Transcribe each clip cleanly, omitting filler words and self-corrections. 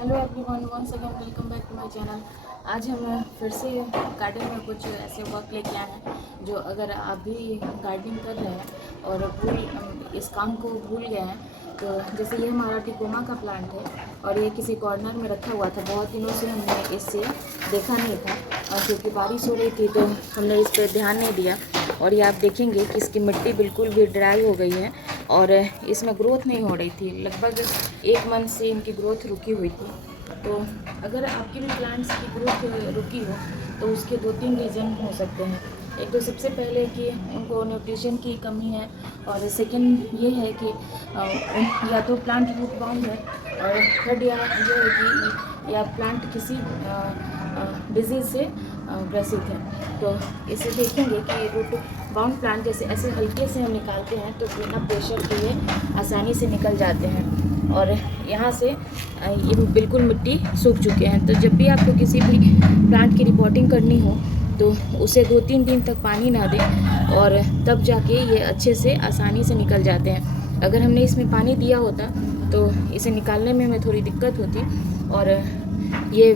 Hello everyone, once again welcome back to my channel. आज हम फिर से गार्डन में कुछ ऐसे वर्क लेके आए हैं जो अगर आप भी गार्डनिंग कर रहे हैं और इस काम को भूल गए हैं तो जैसे ये हमारा टिकोमा का प्लांट है और ये किसी कॉर्नर में रखा हुआ था। बहुत दिनों से हमने इससे देखा नहीं था और क्योंकि बारिश हो रही थी तो हमने इस पर ध्यान नहीं दिया। और ये आप देखेंगे कि इसकी मिट्टी बिल्कुल भी ड्राई हो गई है और इसमें ग्रोथ नहीं हो रही थी। लगभग 1 मंथ से इनकी ग्रोथ रुकी हुई थी। तो अगर आपकी भी प्लांट्स की ग्रोथ रुकी हो तो उसके 2-3 रीज़न हो सकते हैं। एक तो सबसे पहले कि उनको न्यूट्रिशन की कमी है और सेकंड ये है कि या तो प्लांट रूट बाउंड है और थर्ड या ये है कि या प्लांट किसी डिजीज़ से ग्रसित है। तो इसे देखेंगे कि रूट बाउंड प्लांट जैसे ऐसे हल्के से हम निकालते हैं तो बिना प्रेशर के ये आसानी से निकल जाते हैं और यहाँ से ये बिल्कुल मिट्टी सूख चुके हैं। तो जब भी आपको किसी भी प्लांट की रिपोर्टिंग करनी हो तो उसे 2-3 दिन तक पानी ना दें और तब जाके ये अच्छे से आसानी से निकल जाते हैं। अगर हमने इसमें पानी दिया होता तो इसे निकालने में हमें थोड़ी दिक्कत होती और ये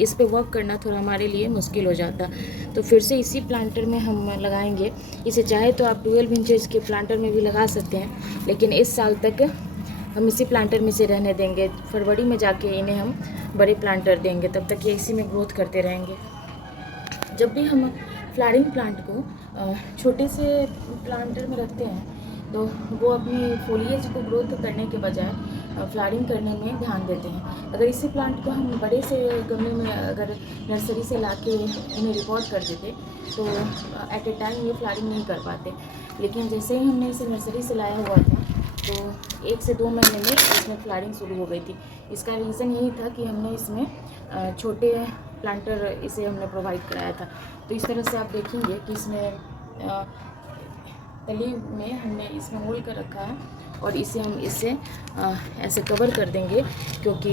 इस पे वर्क करना थोड़ा हमारे लिए मुश्किल हो जाता। तो फिर से इसी प्लांटर में हम लगाएंगे इसे। चाहे तो आप 12 इंचेस के प्लांटर में भी लगा सकते हैं, लेकिन इस साल तक हम इसी प्लांटर में से रहने देंगे। फरवरी में जाके इन्हें हम बड़े प्लांटर देंगे, तब तक ये इसी में ग्रोथ करते रहेंगे। जब भी हम फ्लावरिंग प्लांट को छोटे से प्लांटर में रखते हैं तो वो अपनी फोलिएज को ग्रोथ करने के बजाय फ्लावरिंग करने में ध्यान देते हैं। अगर इसी प्लांट को हम बड़े से गमले में अगर नर्सरी से लाके इन्हें रिपोर्ट कर देते तो एट ए टाइम ये फ्लावरिंग नहीं कर पाते। लेकिन जैसे ही हमने इसे नर्सरी से लाया हुआ था तो 1 से 2 महीने में इसमें फ्लावरिंग शुरू हो गई थी। इसका रीज़न यही था कि हमने इसमें छोटे प्लांटर इसे हमने प्रोवाइड कराया था। तो इस तरह से आप देखेंगे कि इसमें तली में हमने इसमें होल कर रखा है और इसे हम इससे ऐसे कवर कर देंगे, क्योंकि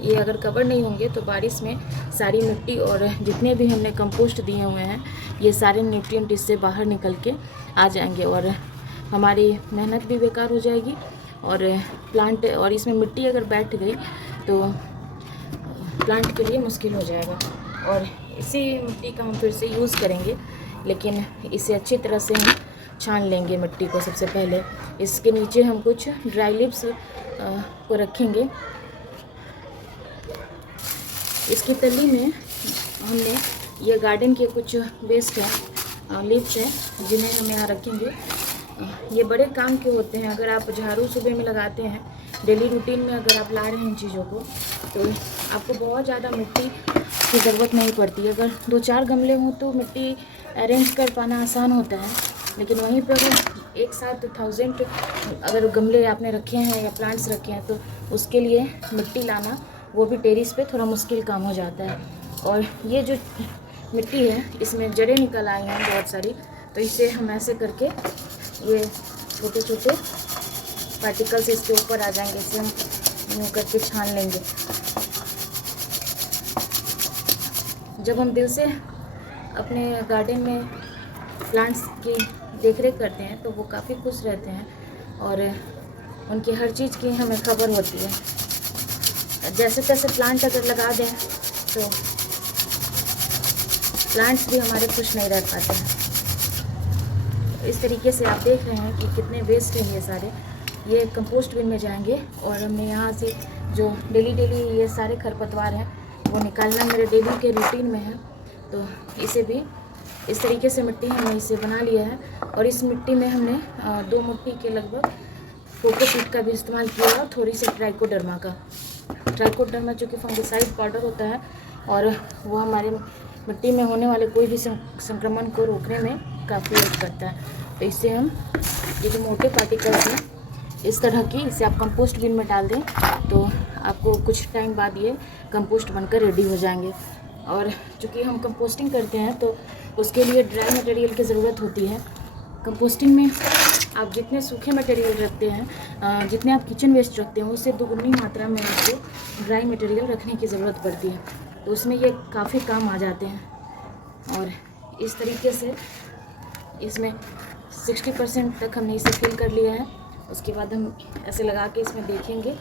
ये अगर कवर नहीं होंगे तो बारिश में सारी मिट्टी और जितने भी हमने कंपोस्ट दिए हुए हैं ये सारे न्यूट्रिएंट इससे बाहर निकल के आ जाएंगे और हमारी मेहनत भी बेकार हो जाएगी और प्लांट और इसमें मिट्टी अगर बैठ गई तो प्लांट के लिए मुश्किल हो जाएगा। और इसी मिट्टी का हम फिर से यूज़ करेंगे, लेकिन इसे अच्छी तरह से हम छान लेंगे मिट्टी को। सबसे पहले इसके नीचे हम कुछ ड्राई लीव्स को रखेंगे। इसकी तली में हमने ये गार्डन के कुछ वेस्ट है लीव्स हैं जिन्हें हम यहाँ रखेंगे। ये बड़े काम के होते हैं। अगर आप झाड़ू सुबह में लगाते हैं, डेली रूटीन में अगर आप ला रहे हैं इन चीज़ों को तो आपको बहुत ज़्यादा मिट्टी की ज़रूरत नहीं पड़ती। अगर 2-4 गमले हों तो मिट्टी अरेंज कर पाना आसान होता है, लेकिन वहीं पर अगर एक साथ 1000 अगर गमले आपने रखे हैं या प्लांट्स रखे हैं तो उसके लिए मिट्टी लाना, वो भी टेरिस पे थोड़ा मुश्किल काम हो जाता है। और ये जो मिट्टी है इसमें जड़ें निकल आई हैं बहुत सारी, तो इसे हम ऐसे करके ये छोटे छोटे पार्टिकल्स इसके ऊपर आ जाएंगे। इसे हम यूँ करके छान लेंगे। जब हम दिल से अपने गार्डन में प्लांट्स की देखरेख करते हैं तो वो काफ़ी खुश रहते हैं और उनकी हर चीज़ की हमें खबर होती है। जैसे तैसे प्लांट अगर लगा दें तो प्लांट्स भी हमारे खुश नहीं रह पाते हैं। इस तरीके से आप देख रहे हैं कि कितने वेस्ट हैं ये सारे। ये कंपोस्ट बिन में जाएंगे और हमने यहाँ से जो डेली ये सारे खरपतवार हैं वो निकालना मेरे डेली के रूटीन में है। तो इसे भी इस तरीके से मिट्टी हमने इसे बना लिया है और इस मिट्टी में हमने 2 मुट्ठी के लगभग कोकोपीट का भी इस्तेमाल किया है और थोड़ी सी ट्राइकोडर्मा का। ट्राइकोडर्मा जो कि फंगिसाइड पाउडर होता है और वो हमारे मिट्टी में होने वाले कोई भी संक्रमण को रोकने में काफ़ी हेल्प करता है। तो इससे हम ये जो मोटे पार्टिकल्स हैं इस तरह की, इसे आप कंपोस्ट बिन में डाल दें तो आपको कुछ टाइम बाद ये कंपोस्ट बनकर रेडी हो जाएंगे। और चूँकि हम कंपोस्टिंग करते हैं तो उसके लिए ड्राई मटेरियल की ज़रूरत होती है। कंपोस्टिंग में आप जितने सूखे मटेरियल रखते हैं, जितने आप किचन वेस्ट रखते हैं, उससे दुगनी मात्रा में आपको ड्राई मटेरियल रखने की ज़रूरत पड़ती है। तो उसमें ये काफ़ी काम आ जाते हैं। और इस तरीके से इसमें 60% तक हमने इसे फिल कर लिया है। उसके बाद हम ऐसे लगा के इसमें देखेंगे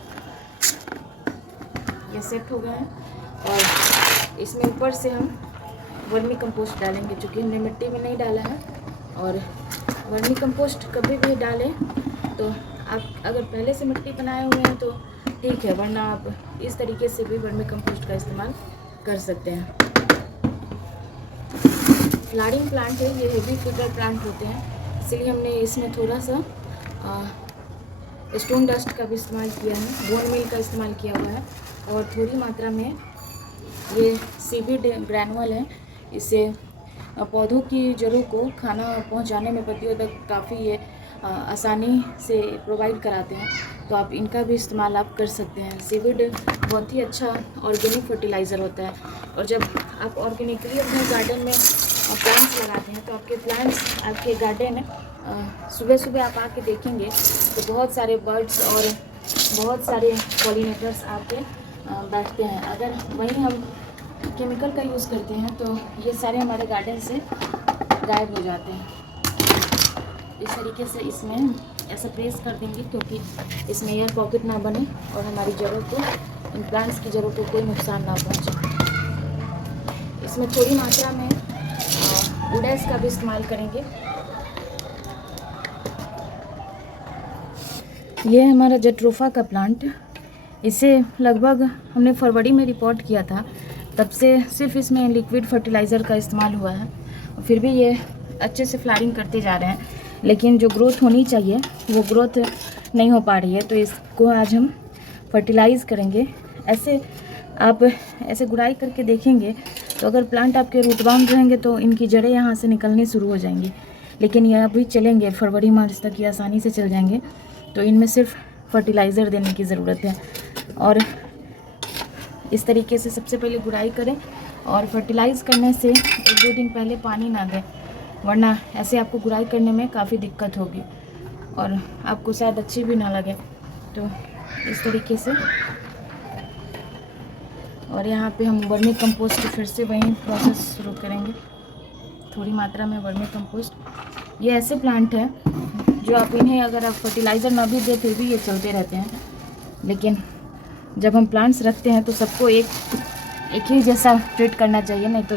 ये सेट हो गया है। और इसमें ऊपर से हम वर्मी कंपोस्ट डालेंगे, चूँकि हमने मिट्टी में नहीं डाला है। और वर्मी कंपोस्ट कभी भी डालें तो आप अगर पहले से मिट्टी बनाए हुए हैं तो ठीक है, वरना आप इस तरीके से भी वर्मी कंपोस्ट का इस्तेमाल कर सकते हैं। फ्लावरिंग प्लांट है, ये हेवी फिगर प्लांट होते हैं, इसलिए हमने इसमें थोड़ा सा स्टोन डस्ट का भी इस्तेमाल किया है, बोन मील का इस्तेमाल किया हुआ है। और थोड़ी मात्रा में ये सीवीड ग्रैनुअल है, इससे पौधों की जड़ों को खाना पहुंचाने में पत्तियों तक काफ़ी ये आसानी से प्रोवाइड कराते हैं, तो आप इनका भी इस्तेमाल आप कर सकते हैं। सीवीड बहुत ही अच्छा ऑर्गेनिक फर्टिलाइज़र होता है। और जब आप ऑर्गेनिकली अपने गार्डन में प्लांट्स लगाते हैं तो आपके प्लांट्स, आपके गार्डन सुबह सुबह आप आके देखेंगे तो बहुत सारे बर्ड्स और बहुत सारे पॉलिनेटर्स आके बैठते हैं। अगर वहीं हम केमिकल का यूज़ करते हैं तो ये सारे हमारे गार्डन से गायब हो जाते हैं। इस तरीके से इसमें ऐसा प्रेस कर देंगे क्योंकि इसमें एयर पॉकेट ना बने और हमारी जड़ों को, इन प्लांट्स की जड़ों को कोई नुकसान ना पहुंचे। इसमें थोड़ी मात्रा में वुडेस का भी इस्तेमाल करेंगे। ये है हमारा जट्रोफा का प्लांट। इसे लगभग हमने फरवरी में रिपोर्ट किया था, तब से सिर्फ इसमें लिक्विड फर्टिलाइज़र का इस्तेमाल हुआ है। फिर भी ये अच्छे से फ्लावरिंग करते जा रहे हैं, लेकिन जो ग्रोथ होनी चाहिए वो ग्रोथ नहीं हो पा रही है। तो इसको आज हम फर्टिलाइज़ करेंगे। ऐसे आप ऐसे गुड़ाई करके देखेंगे तो अगर प्लांट आपके रूट बाउंड रहेंगे तो इनकी जड़ें यहाँ से निकलनी शुरू हो जाएंगी, लेकिन ये अभी चलेंगे, फरवरी मार्च तक ये आसानी से चल जाएंगे। तो इनमें सिर्फ फर्टिलाइज़र देने की ज़रूरत है। और इस तरीके से सबसे पहले गुड़ाई करें और फर्टिलाइज़ करने से 1-2 दिन पहले पानी ना दें, वरना ऐसे आपको गुड़ाई करने में काफ़ी दिक्कत होगी और आपको शायद अच्छी भी ना लगे। तो इस तरीके से। और यहाँ पे हम वर्मी कंपोस्ट फिर से वही प्रोसेस शुरू करेंगे, थोड़ी मात्रा में वर्मी कंपोस्ट। ये ऐसे प्लांट हैं जो आप इन्हें अगर आप फर्टिलाइज़र ना भी दें फिर भी ये चलते रहते हैं, लेकिन जब हम प्लांट्स रखते हैं तो सबको एक ही जैसा ट्रीट करना चाहिए, नहीं तो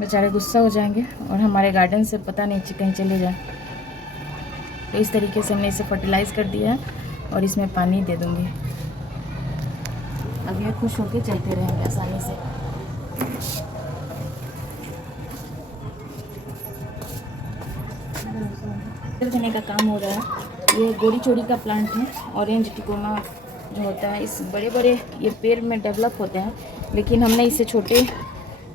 बेचारे गुस्सा हो जाएंगे और हमारे गार्डन से पता नहीं कहीं चले जाए। तो इस तरीके से हमने इसे फर्टिलाइज़ कर दिया है और इसमें पानी दे दूँगी। अब ये खुश होकर चलते रहेंगे आसानी से। देने का काम हो रहा है। ये गोरी चोरी का प्लांट है, ऑरेंज टिकोमा जो होता है, इस बड़े बड़े ये पेड़ में डेवलप होते हैं, लेकिन हमने इसे छोटे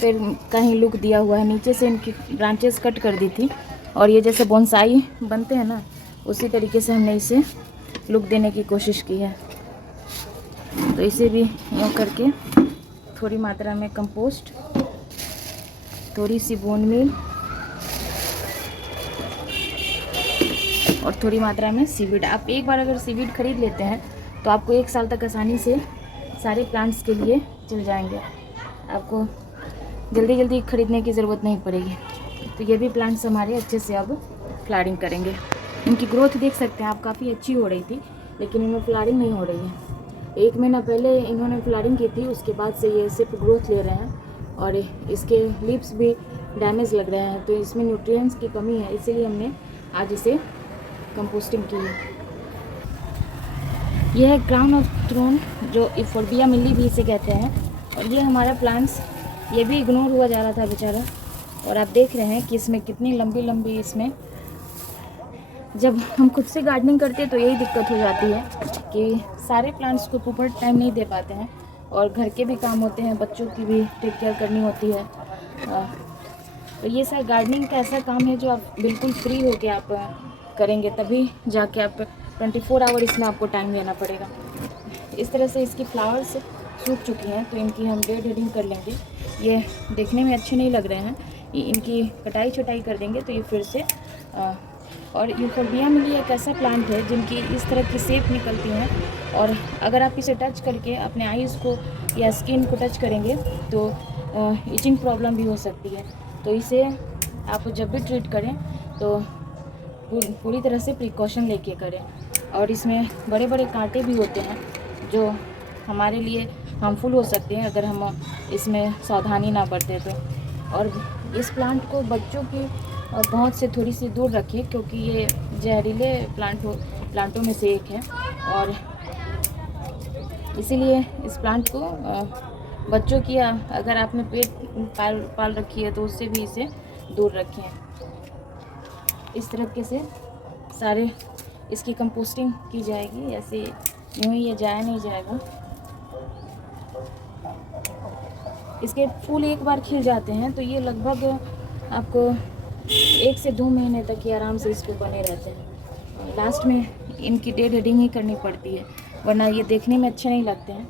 पेड़ का ही लुक दिया हुआ है। नीचे से इनकी ब्रांचेस कट कर दी थी और ये जैसे बोनसाई बनते हैं ना, उसी तरीके से हमने इसे लुक देने की कोशिश की है। तो इसे भी यूँ करके थोड़ी मात्रा में कंपोस्ट, थोड़ी सी बोन मील और थोड़ी मात्रा में सीवीड। आप एक बार अगर सीवीड खरीद लेते हैं तो आपको 1 साल तक आसानी से सारे प्लांट्स के लिए चल जाएंगे, आपको जल्दी जल्दी खरीदने की ज़रूरत नहीं पड़ेगी। तो ये भी प्लांट्स हमारे अच्छे से अब फ्लावरिंग करेंगे। इनकी ग्रोथ देख सकते हैं आप, काफ़ी अच्छी हो रही थी, लेकिन इनमें फ्लावरिंग नहीं हो रही है। 1 महीना पहले इन्होंने फ्लावरिंग की थी, उसके बाद से ये सिर्फ ग्रोथ ले रहे हैं और इसके लीव्स भी डैमेज लग रहे हैं। तो इसमें न्यूट्रिएंट्स की कमी है, इसीलिए हमने आज इसे कंपोस्टिंग की है। यह है क्राउन ऑफ थ्रोन, जो इफोर्बिया मिली भी इसे कहते हैं। और ये हमारा प्लांट्स, ये भी इग्नोर हुआ जा रहा था बेचारा, और आप देख रहे हैं कि इसमें कितनी लंबी लंबी, इसमें जब हम खुद से गार्डनिंग करते हैं तो यही दिक्कत हो जाती है कि सारे प्लांट्स को प्रॉपर टाइम नहीं दे पाते हैं और घर के भी काम होते हैं, बच्चों की भी टेक केयर करनी होती है। तो ये सर गार्डनिंग का ऐसा काम है जो आप बिल्कुल फ्री होके आप करेंगे, तभी जाके आप 24 आवर इसमें आपको टाइम देना पड़ेगा। इस तरह से इसकी फ्लावर्स सूख चुकी हैं तो इनकी हम डेड हेडिंग कर लेंगे। ये देखने में अच्छे नहीं लग रहे हैं, इनकी कटाई छटाई कर देंगे तो ये फिर से और यूफोर्बिया मिली एक ऐसा प्लांट है जिनकी इस तरह की शेप निकलती हैं, और अगर आप इसे टच करके अपने आईज़ को या स्किन को टच करेंगे तो इचिंग प्रॉब्लम भी हो सकती है। तो इसे आप जब भी ट्रीट करें तो पूरी तरह से प्रिकॉशन लेके करें। और इसमें बड़े बड़े कांटे भी होते हैं जो हमारे लिए हार्मफुल हो सकते हैं अगर हम इसमें सावधानी ना बरतें तो। और इस प्लांट को बच्चों की पहुंच से थोड़ी सी दूर रखें, क्योंकि ये जहरीले प्लांटों में से एक है, और इसीलिए इस प्लांट को बच्चों की अगर आपने पेट पाल रखी है तो उससे भी इसे दूर रखें। इस तरीके से सारे इसकी कंपोस्टिंग की जाएगी, ऐसे यूँ ही ये जाया नहीं जाएगा। इसके फूल एक बार खिल जाते हैं तो ये लगभग आपको 1 से 2 महीने तक ये आराम से इस पर बने रहते हैं। लास्ट में इनकी डेडिंग ही करनी पड़ती है, वरना ये देखने में अच्छे नहीं लगते हैं।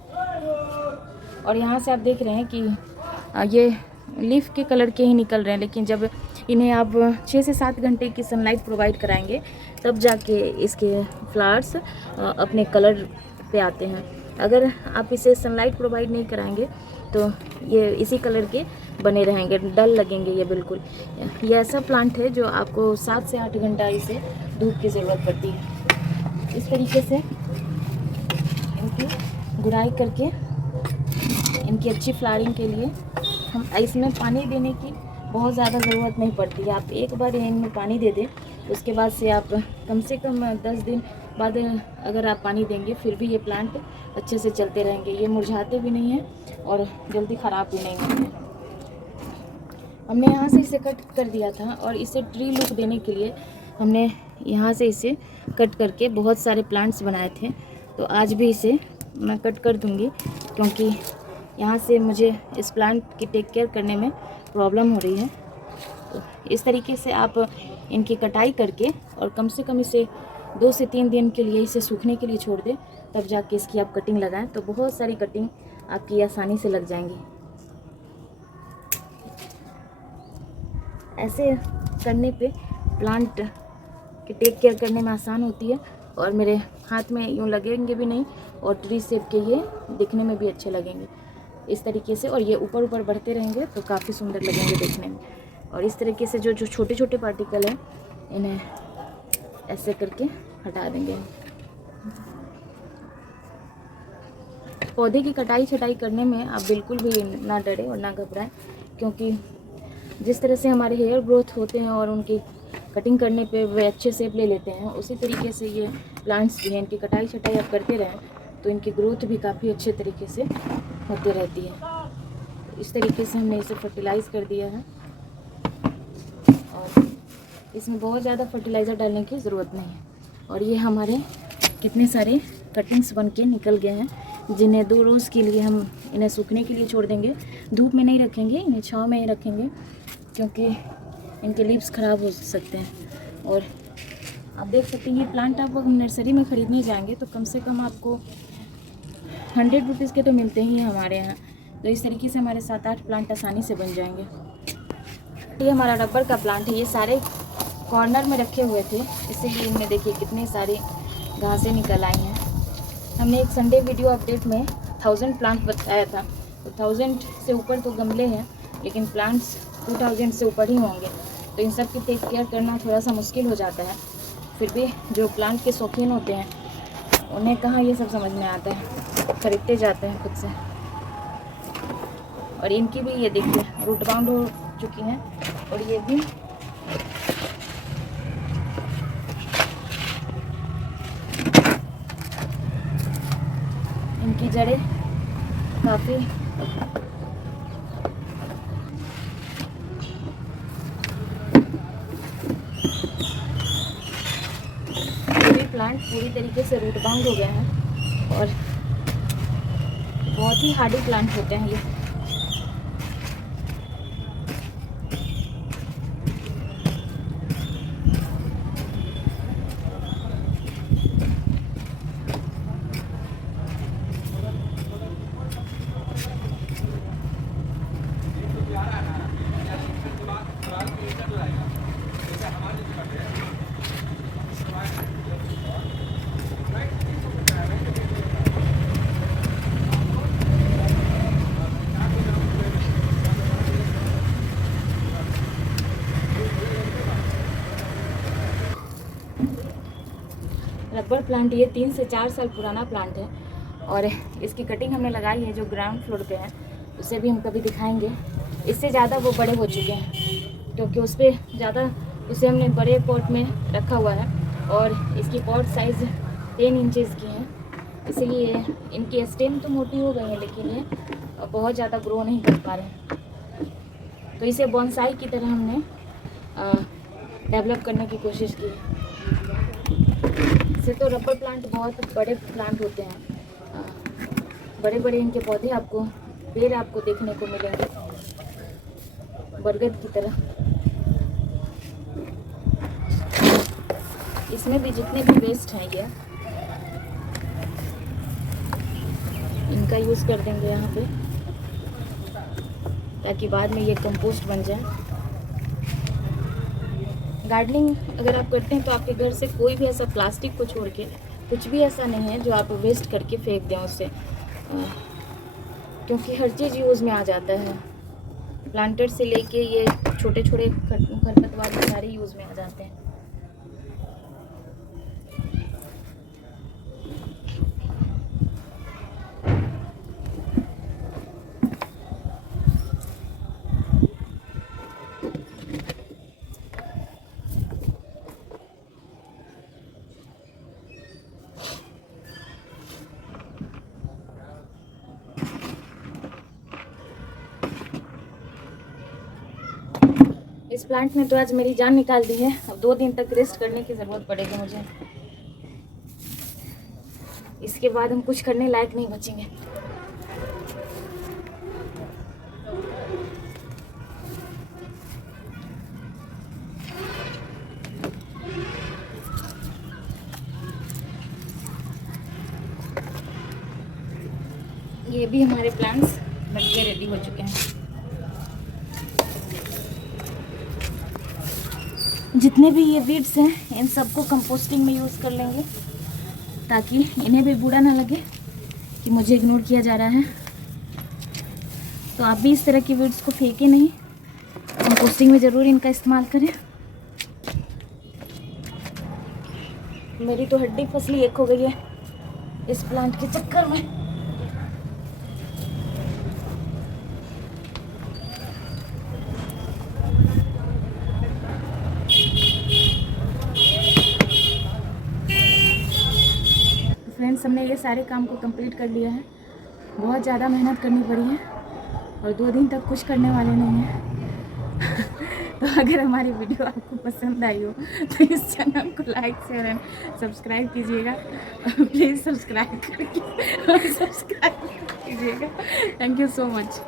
और यहाँ से आप देख रहे हैं कि ये लीफ के कलर के ही निकल रहे हैं, लेकिन जब इन्हें आप 6 से 7 घंटे की सनलाइट प्रोवाइड कराएंगे तब जाके इसके फ्लावर्स अपने कलर पे आते हैं। अगर आप इसे सनलाइट प्रोवाइड नहीं कराएंगे तो ये इसी कलर के बने रहेंगे, डल लगेंगे ये बिल्कुल। ये ऐसा प्लांट है जो आपको 7 से 8 घंटा इसे धूप की ज़रूरत पड़ती है। इस तरीके से इनकी गुड़ाई करके इनकी अच्छी फ्लावरिंग के लिए हम इसमें पानी देने की बहुत ज़्यादा ज़रूरत नहीं पड़ती है। आप एक बार इनमें पानी दे दें, उसके बाद से आप कम से कम 10 दिन बाद अगर आप पानी देंगे फिर भी ये प्लांट अच्छे से चलते रहेंगे। ये मुरझाते भी नहीं हैं और जल्दी ख़राब भी नहीं होते हैं। हमने यहाँ से इसे कट कर दिया था और इसे ट्री लुक देने के लिए हमने यहाँ से इसे कट करके बहुत सारे प्लांट्स बनाए थे। तो आज भी इसे मैं कट कर दूँगी, क्योंकि यहाँ से मुझे इस प्लांट की टेक केयर करने में प्रॉब्लम हो रही है। तो इस तरीके से आप इनकी कटाई करके और कम से कम इसे 2 से 3 दिन के लिए इसे सूखने के लिए छोड़ दें, तब जाके इसकी आप कटिंग लगाएं तो बहुत सारी कटिंग आपकी आसानी से लग जाएंगी। ऐसे करने पे प्लांट की टेक केयर करने में आसान होती है और मेरे हाथ में यूँ लगेंगे भी नहीं और ट्री शेप के ये दिखने में भी अच्छे लगेंगे इस तरीके से। और ये ऊपर ऊपर बढ़ते रहेंगे तो काफ़ी सुंदर लगेंगे देखने में। और इस तरीके से जो छोटे छोटे पार्टिकल हैं इन्हें ऐसे करके हटा देंगे। पौधे की कटाई छटाई करने में आप बिल्कुल भी ना डरें और ना घबराएं, क्योंकि जिस तरह से हमारे हेयर ग्रोथ होते हैं और उनकी कटिंग करने पे वे अच्छे शेप ले लेते हैं, उसी तरीके से ये प्लांट्स भी हैं। इनकी कटाई छटाई आप करते रहें तो इनकी ग्रोथ भी काफ़ी अच्छे तरीके से होती रहती है। तो इस तरीके से हमने इसे फर्टिलाइज़ कर दिया है और इसमें बहुत ज़्यादा फर्टिलाइज़र डालने की ज़रूरत नहीं है। और ये हमारे कितने सारे कटिंग्स बन के निकल गए हैं, जिन्हें 2 रोज़ के लिए हम इन्हें सूखने के लिए छोड़ देंगे। धूप में नहीं रखेंगे, इन्हें छाँव में ही रखेंगे, क्योंकि इनके लीव्स ख़राब हो सकते हैं। और आप देख सकते हैं ये प्लांट आप नर्सरी में ख़रीदने जाएंगे तो कम से कम आपको 100 रुपीज़ के तो मिलते ही हैं हमारे यहाँ। तो इस तरीके से हमारे 7-8 प्लांट आसानी से बन जाएंगे। ये हमारा रबर का प्लांट है, ये सारे कॉर्नर में रखे हुए थे, इसीलिए इनमें देखिए कितने सारे घासें निकल आई हैं। हमने एक संडे वीडियो अपडेट में 1000 प्लांट बताया था, तो 1000 से ऊपर तो गमले हैं, लेकिन प्लांट्स 2000 से ऊपर ही होंगे। तो इन सब की टेक केयर करना थोड़ा सा मुश्किल हो जाता है। फिर भी जो प्लांट के शौकीन होते हैं उन्हें कहाँ ये सब समझ में आता है, खरीदते जाते हैं खुद से। और इनकी भी ये देखिए रूट बाउंड हो चुकी हैं और ये भी इनकी जड़ें काफ़ी प्लांट पूरी तरीके से रूट बाउंड हो गया है और बहुत ही हार्डी प्लांट होते हैं ये। रबर प्लांट ये 3 से 4 साल पुराना प्लांट है और इसकी कटिंग हमने लगाई है जो ग्राउंड फ्लोर पे है, उसे भी हम कभी दिखाएंगे। इससे ज़्यादा वो बड़े हो चुके हैं क्योंकि उस पर ज़्यादा उसे हमने बड़े पॉट में रखा हुआ है और इसकी पॉट साइज़ 10 इंचेस की है, इसलिए इनकी स्टेम तो मोटी हो गई है लेकिन ये बहुत ज़्यादा ग्रो नहीं कर पा रहे हैं। तो इसे बोनसाई की तरह हमने डेवलप करने की कोशिश की। इससे तो रबर प्लांट बहुत बड़े प्लांट होते हैं, बड़े बड़े इनके पौधे आपको पेड़ आपको देखने को मिलेंगे बरगद की तरह। इसमें भी जितने भी वेस्ट हैं ये इनका यूज़ कर देंगे यहाँ पे ताकि बाद में ये कंपोस्ट बन जाए। गार्डनिंग अगर आप करते हैं तो आपके घर से कोई भी ऐसा प्लास्टिक को छोड़ के कुछ भी ऐसा नहीं है जो आप वेस्ट करके फेंक दें उससे, क्योंकि हर चीज़ यूज़ में आ जाता है। प्लांटर से लेके ये छोटे छोटे खरपतवार सारे यूज़ में आ जाते हैं। इस प्लांट ने तो आज मेरी जान निकाल दी है। अब 2 दिन तक रेस्ट करने की ज़रूरत पड़ेगी मुझे, इसके बाद हम कुछ करने लायक नहीं बचेंगे। ये भी हमारे प्लांट्स बन के रेडी हो चुके हैं। जितने भी ये वीड्स हैं इन सबको कंपोस्टिंग में यूज़ कर लेंगे ताकि इन्हें भी बुरा ना लगे कि मुझे इग्नोर किया जा रहा है। तो आप भी इस तरह की वीड्स को फेंकें नहीं, कंपोस्टिंग में ज़रूर इनका इस्तेमाल करें। मेरी तो हड्डी फसली एक हो गई है इस प्लांट के चक्कर में। फ्रेंड्स, हमने ये सारे काम को कंप्लीट कर लिया है। बहुत ज़्यादा मेहनत करनी पड़ी है और 2 दिन तक कुछ करने वाले नहीं हैं। तो अगर हमारी वीडियो आपको पसंद आई हो तो इस चैनल को लाइक शेयर एंड सब्सक्राइब कीजिएगा। प्लीज़ सब्सक्राइब कीजिएगा। Thank you so much.